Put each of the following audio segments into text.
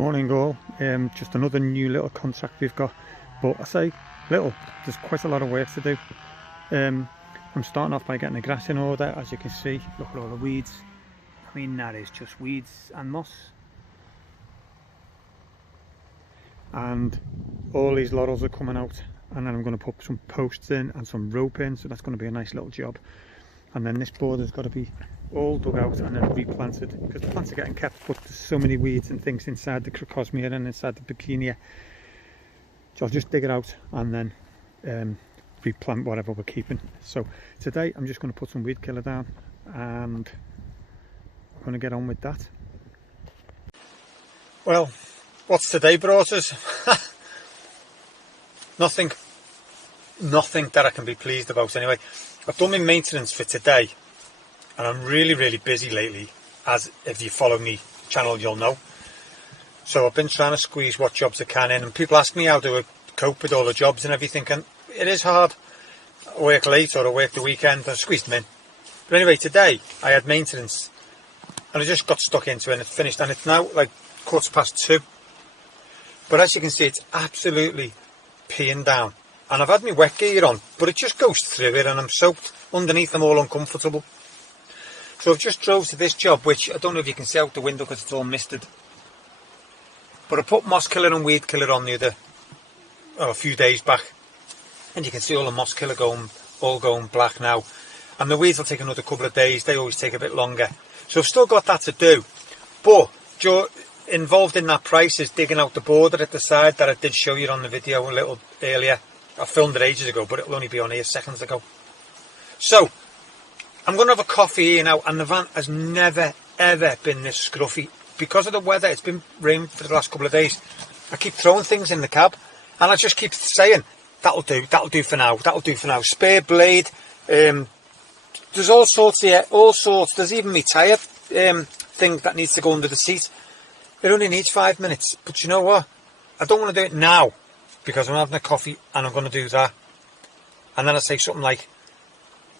Morning all, just another new little contract we've got, but I say little, there's quite a lot of work to do. I'm starting off by getting the grass in order. As you can see, look at all the weeds. I mean, that is just weeds and moss. And all these laurels are coming out, and then I'm going to put some posts in and some rope in, so that's going to be a nice little job. And then this border's got to be all dug out and then replanted, because the plants are getting kept, but there's so many weeds and things inside the crocosmia and inside the bikini. So I'll just dig it out and then replant whatever we're keeping. So today I'm just going to put some weed killer down and I'm going to get on with that. Well, what's today brought us? Nothing that I can be pleased about anyway. I've done my maintenance for today, and I'm really busy lately, as if you follow me channel you'll know. So I've been trying to squeeze what jobs I can in, and people ask me how do I cope with all the jobs and everything, and it is hard. I work late or I work the weekend, I squeeze them in. But anyway, today I had maintenance and I just got stuck into it and it's finished, and it's now like 2:15. But as you can see, it's absolutely peeing down. And I've had my wet gear on, but it just goes through it and I'm soaked underneath. I'm all uncomfortable. So I've just drove to this job, which I don't know if you can see out the window because it's all misted. But I put moss killer and weed killer on a few days back. And you can see all the moss killer going black now. And the weeds will take another couple of days. They always take a bit longer. So I've still got that to do. But involved in that price is digging out the border at the side that I did show you on the video a little earlier. I filmed it ages ago, but it'll only be on here seconds ago. So, I'm going to have a coffee here now, and the van has never, ever been this scruffy. Because of the weather, it's been raining for the last couple of days. I keep throwing things in the cab, and I just keep saying, that'll do for now, that'll do for now. Spare blade, there's all sorts here, all sorts. There's even my tyre thing that needs to go under the seat. It only needs 5 minutes, but you know what? I don't want to do it now, because I'm having a coffee and I'm going to do that. And then I say something like,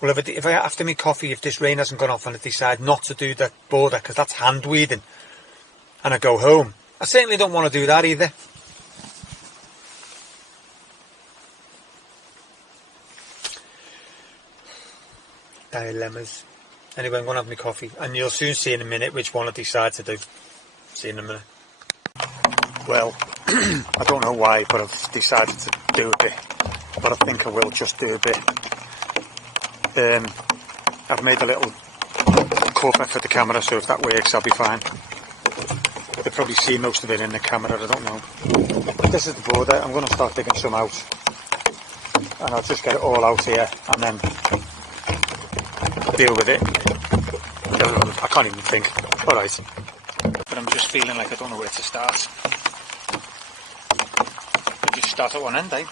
well, if I after me coffee, if this rain hasn't gone off and I decide not to do the border because that's hand weeding, and I go home, I certainly don't want to do that either. Dilemmas. Anyway, I'm going to have my coffee and you'll soon see in a minute which one I decide to do. See you in a minute. Well, I don't know why, but I've decided to do a bit, but I think I will just do a bit. I've made a little cover for the camera, so if that works I'll be fine. You'll probably see most of it in the camera, I don't know. This is the border. I'm going to start digging some out, and I'll just get it all out here and then deal with it. I can't even think. Alright. But I'm just feeling like I don't know where to start. I just start at one end, eh?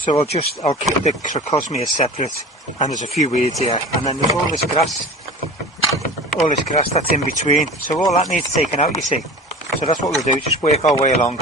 So I'll keep the crocosmia separate, and there's a few weeds here, and then there's all this grass that's in between, so all that needs taken out, you see. So that's what we'll do, just work our way along.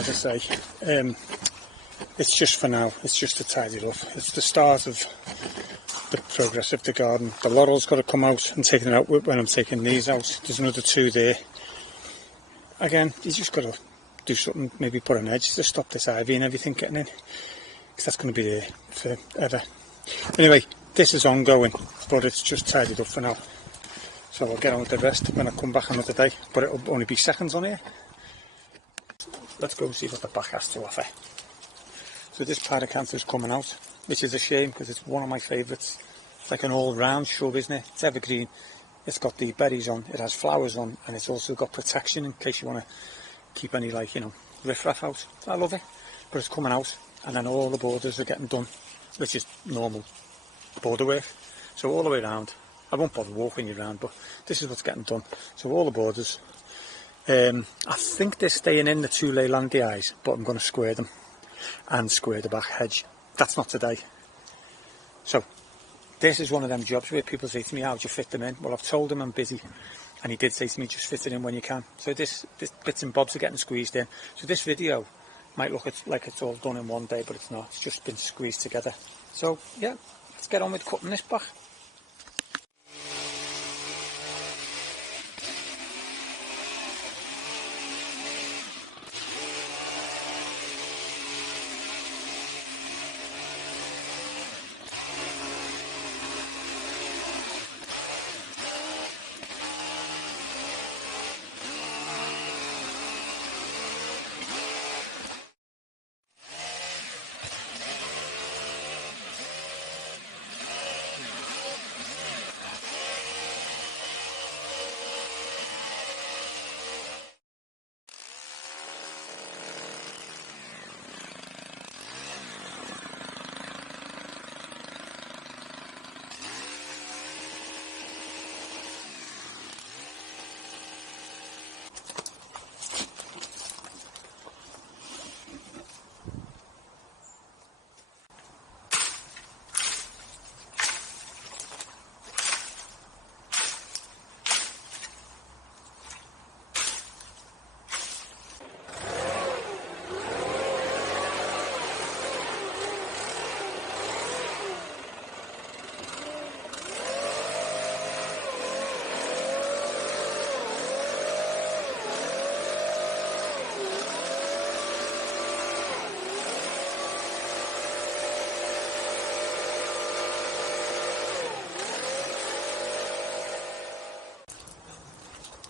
as I say, it's just for now. It's just to tidy it up. It's the start of the progress of the garden. The laurel's got to come out and take it out when I'm taking these out. There's another 2 there. Again, you just got to do something, maybe put an edge to stop this ivy and everything getting in, because that's going to be there forever. Anyway, this is ongoing, but it's just tidied up for now. So I'll get on with the rest when I come back another day, but it'll only be seconds on here. Let's go see what the back has to offer. So this pyracantha is coming out, which is a shame because it's one of my favourites. It's like an all-round shrub, isn't it? It's evergreen. It's got the berries on, it has flowers on, and it's also got protection in case you want to keep any, like, you know, riffraff out. I love it. But it's coming out, and then all the borders are getting done, which is normal border work. So all the way around, I won't bother walking you around, but this is what's getting done. So all the borders, I think they're staying in the 2 Leyland DIs, but I'm going to square them and square the back hedge. That's not today. So this is one of them jobs where people say to me, how do you fit them in? Well, I've told him I'm busy, and he did say to me, just fit it in when you can. So this bits and bobs are getting squeezed in. So this video might look like it's all done in one day, but it's not. It's just been squeezed together. So yeah, let's get on with cutting this back.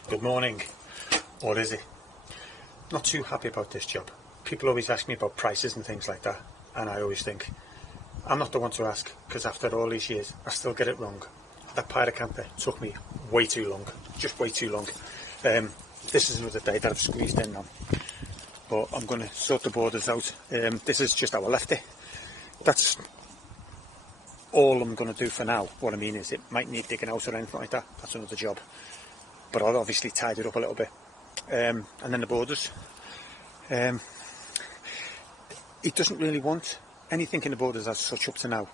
Good morning, or is it? Not too happy about this job. People always ask me about prices and things like that, and I always think, I'm not the one to ask, because after all these years, I still get it wrong. That pyracantha took me way too long, just way too long. This is another day that I've squeezed in now, but I'm going to sort the borders out. This is just how I left it. That's all I'm going to do for now. What I mean is, it might need digging out or anything like that. That's another job. But I'll obviously tidy it up a little bit. And then the borders. He doesn't really want anything in the borders as such up to now.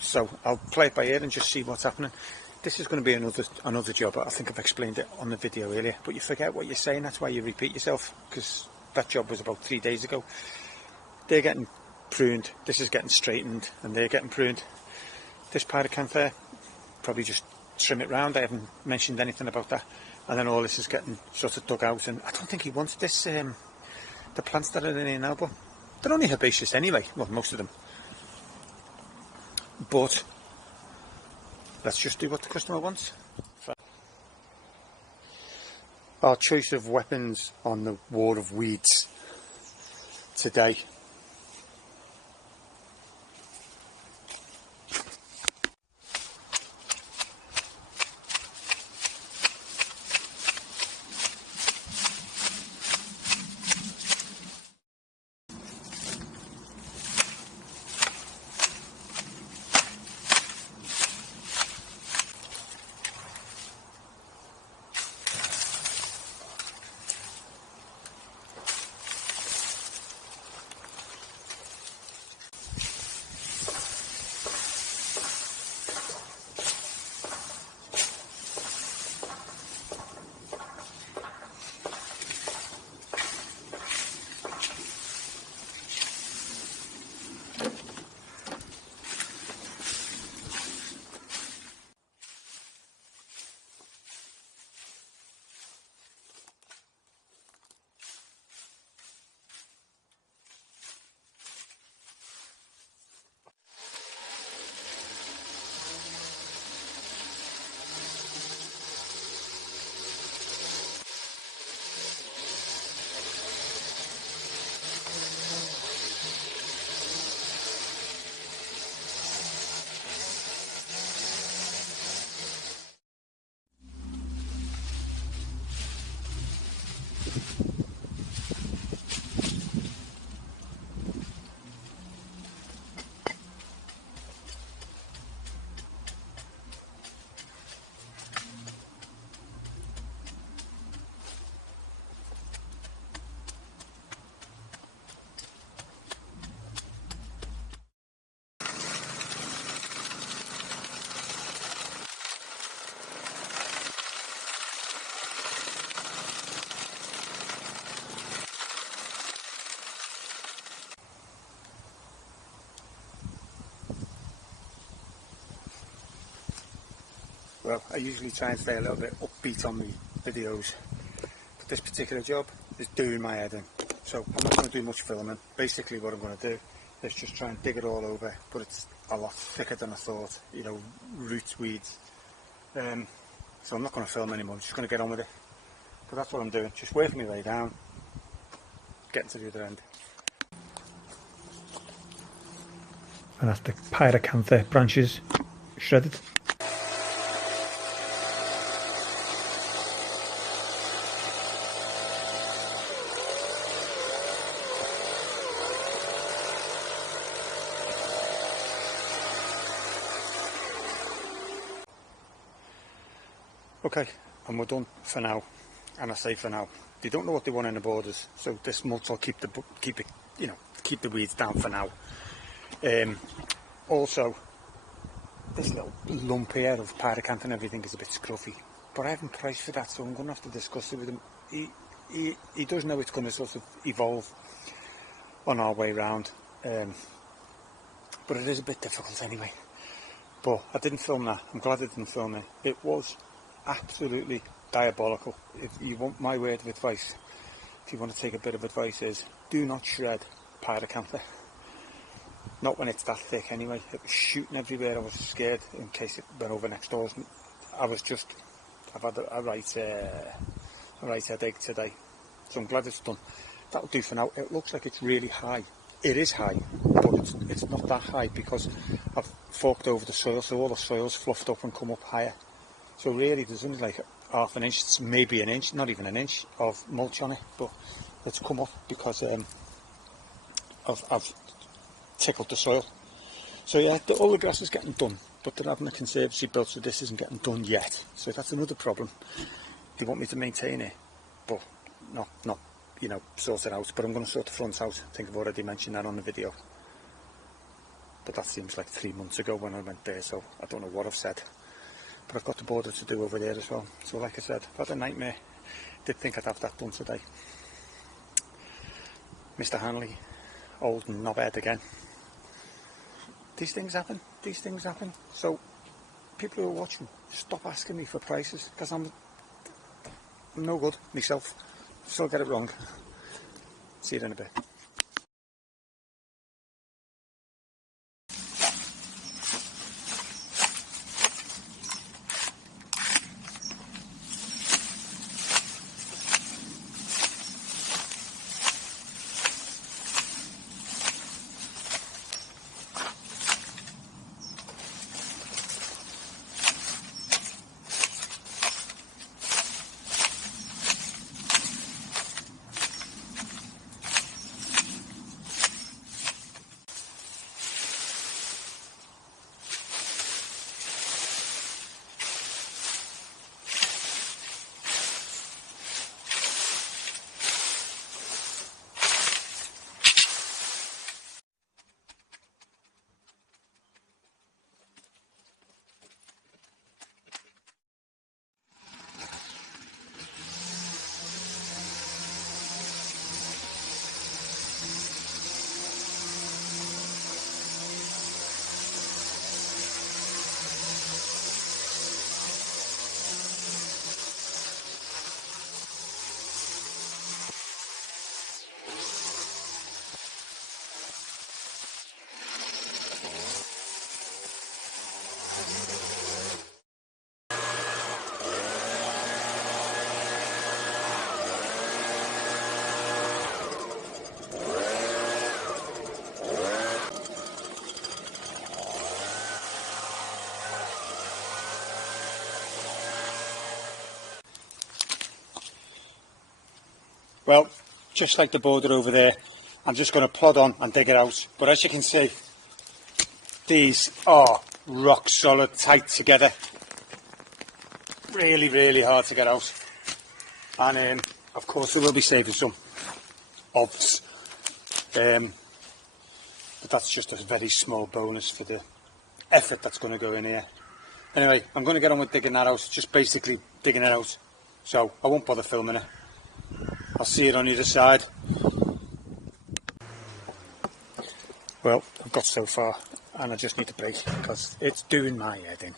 So I'll play it by ear and just see what's happening. This is going to be another job. I think I've explained it on the video earlier, but you forget what you're saying. That's why you repeat yourself, because that job was about 3 days ago. They're getting pruned, this is getting straightened, and they're getting pruned. This pyracantha, probably just trim it round. I haven't mentioned anything about that. And then all this is getting sort of dug out, and I don't think he wants this, the plants that are in here now, but they're only herbaceous anyway, well, most of them. But let's just do what the customer wants. Our choice of weapons on the war of weeds today. well, I usually try and stay a little bit upbeat on the videos, but this particular job is doing my head in. So I'm not going to do much filming. Basically what I'm going to do is just try and dig it all over, but it's a lot thicker than I thought, you know, roots, weeds. So I'm not going to film anymore, I'm just going to get on with it. But that's what I'm doing, just working my way down, getting to the other end. And that's the pyracantha branches shredded. Okay, and we're done for now. And I say for now, they don't know what they want in the borders, so this mulch will keep the weeds down for now. Also, this little lump here of pyracantha and everything is a bit scruffy, but I haven't priced for that, so I'm going to have to discuss it with him. He does know it's going to sort of evolve on our way round, but it is a bit difficult anyway. But I didn't film that. I'm glad I didn't film it. It was absolutely diabolical. If you want my word of advice, if you want to take a bit of advice, is do not shred pyracantha. Not when it's that thick anyway. It was shooting everywhere. I was scared in case it went over next door. I've had a right headache today, so I'm glad it's done. That'll do for now. It looks like it's really high. It is high, but it's not that high because I've forked over the soil, so all the soil's fluffed up and come up higher. So really there's only like half an inch, maybe an inch, not even an inch of mulch on it, but it's come up because I've tickled the soil. So yeah, all the grass is getting done, but they're having a conservancy built, so this isn't getting done yet. So that's another problem. They want me to maintain it, but not sort it out. But I'm going to sort the front out. I think I've already mentioned that on the video. But that seems like 3 months ago when I went there, so I don't know what I've said. But I've got the border to do over there as well. So like I said, I've had a nightmare. Did think I'd have that done today. Mr. Hanley, old knobhead again. These things happen. These things happen. So people who are watching, stop asking me for prices, because I'm no good myself. Still get it wrong. See you in a bit. Well, just like the border over there, I'm just going to plod on and dig it out. But as you can see, these are rock solid, tight together. Really, really hard to get out. And of course we will be saving some obvs. But that's just a very small bonus for the effort that's going to go in here. Anyway, I'm going to get on with digging that out, just basically digging it out. So I won't bother filming it. I'll see it on either side. Well, I've got so far and I just need to break because it's doing my head in.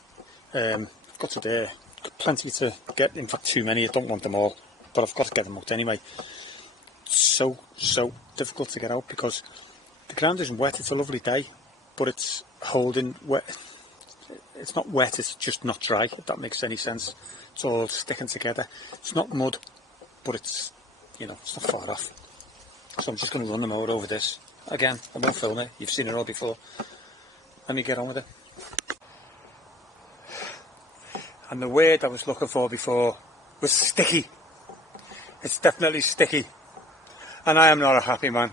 I've got to there. Got plenty to get, in fact too many, I don't want them all, but I've got to get them out anyway. So difficult to get out because the ground isn't wet. It's a lovely day, but it's holding wet. It's not wet, it's just not dry, if that makes any sense. It's all sticking together. It's not mud, but it's, you know, it's not far off. So I'm just going to run the mower over this. Again, I won't film it, you've seen it all before. Let me get on with it. And the word I was looking for before was sticky. It's definitely sticky. And I am not a happy man.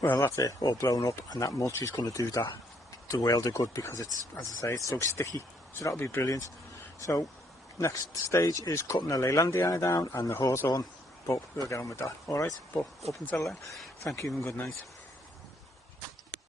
Well, that's it, all blown up, and that mulch is going to do that the world of good because it's, as I say, it's so sticky. So that'll be brilliant. So next stage is cutting the Leylandii down and the hawthorn, but we'll get on with that. Alright, but up until then, thank you and good night.